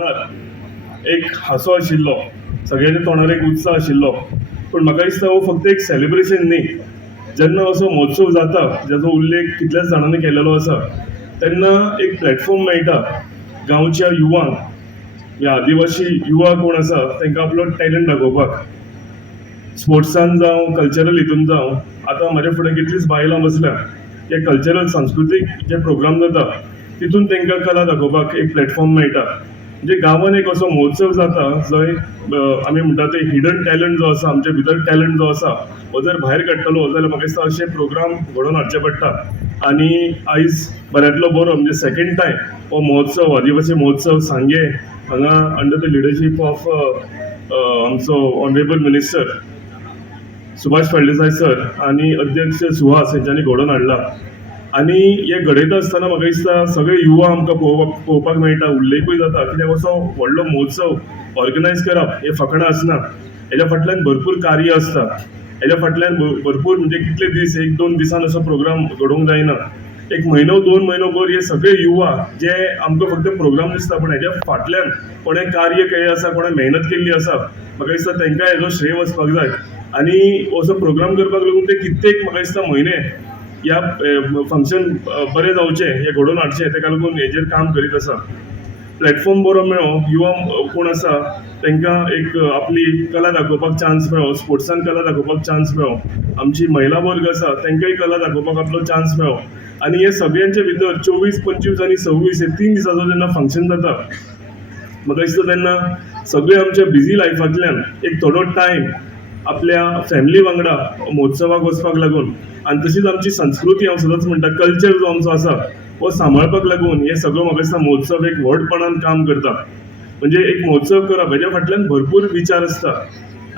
तोंडार एक हांसो आशिल्लो, सगळ्यांच्या तोंडार एक उत्साह आशिल्लो. पूण म्हाका दिसता हो फक्त एक सेलिब्रेशन न्ही. जेन्ना असो महोत्सव जाता जाचो उल्लेख कितल्याच जाणांनी केलेलो आसा, तेन्ना एक प्लॅटफॉर्म मेळटा गांवच्या युवांक, या आदिवासी युवा कोण आसा तांकां आपलो टॅलंट दाखोवपाक. स्पोर्ट्सान जावं कल्चरल हितून जावं, आतां म्हाज्या फुडें कितलींच बायलां बसल्या, हे कल्चरल सांस्कृतीक जे प्रोग्राम जाता तितून तांकां कला दाखोवपाक एक प्लॅटफॉर्म मेळटा. म्हणजे गांवांत एक असो महोत्सव जाता जंय आमी म्हणटा ते हिडन टॅलंट जो आसा, आमचे भितर टॅलंट जो आसा, हो जर भायर काडटलो जाल्यार म्हाका दिसता अशे प्रोग्राम घडोवन हाडचे पडटा. आनी आयज बऱ्यांतलो बरो म्हणजे सेकंड टायम हो महोत्सव, आदिवासी महोत्सव सांगे हांगा अंडर द लिडरशीप ऑफ आमचो honourable minister Subhash Phaldesai sir आनी अध्यक्ष सुहास हेंच्यांनी घडोवन हाडला. आनी हे घडयता आसतना म्हाका दिसता सगळे युवा आमकां पळोवपाक मेळटा, उल्लेखूय जाता, कित्याक असो व्हडलो महोत्सव ऑर्गनायज करप हे फकाणां आसना. हेज्या फाटल्यान भरपूर कार्य आसता. हेज्या फाटल्यान भरपूर म्हणजे कितले दीस, एक दोन दिसान असो प्रोग्राम घडोवंक जायना. एक म्हयनो दोन म्हयनो भर हे सगळे युवा जे आमकां फक्त प्रोग्राम दिसता, पण हेज्या फाटल्यान कोणें कार्य केलें आसा, कोणें मेहनत केल्ली आसा, म्हाका दिसता तांकां हेजो श्रेय वचपाक जाय. आनी असो प्रोग्राम करपाक लागून ते कित्येक म्हाका दिसता म्हयने ह्या फंक्शन बरें जावचें, हे घडोवन हाडचें, ताका लागून हेजेर काम करीत आसा. प्लॅटफॉर्म बरो मेळ्ळो, युवा कोण आसा तांकां एक आपली कला दाखोवपाक चान्स मेळ्ळो, स्पोर्ट्सान कला दाखोवपाक चान्स मेळ्ळो, आमची महिला वर्ग आसा तांकांय कला दाखोवपाक आपलो चान्स मेळ्ळो. आनी हे सगळ्यांचे भितर 24, 25 आनी 26 हे 3 दिसाचो जेन्ना फंक्शन जाता, म्हाका दिसता तेन्ना सगळे आमच्या बिजी लायफांतल्यान एक थोडो टायम आपल्या फॅमिली वांगडा महोत्सवाक वचपाक लागून, आनी तशीच आमची संस्कृती, हांव सदांच म्हणटा कल्चर जो आमचो आसा हो सांबाळपाक लागून हे सगळो म्हाका दिसता महोत्सव एक व्हडपणान काम करता. म्हणजे एक महोत्सव करप हेज्या फाटल्यान भरपूर विचार आसता.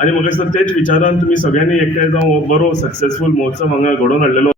आनी म्हाका दिसता तेच विचारान तुमी सगळ्यांनी एकठांय जावन हो बरो सक्सेसफूल महोत्सव हांगा घडोवन हाडलेलो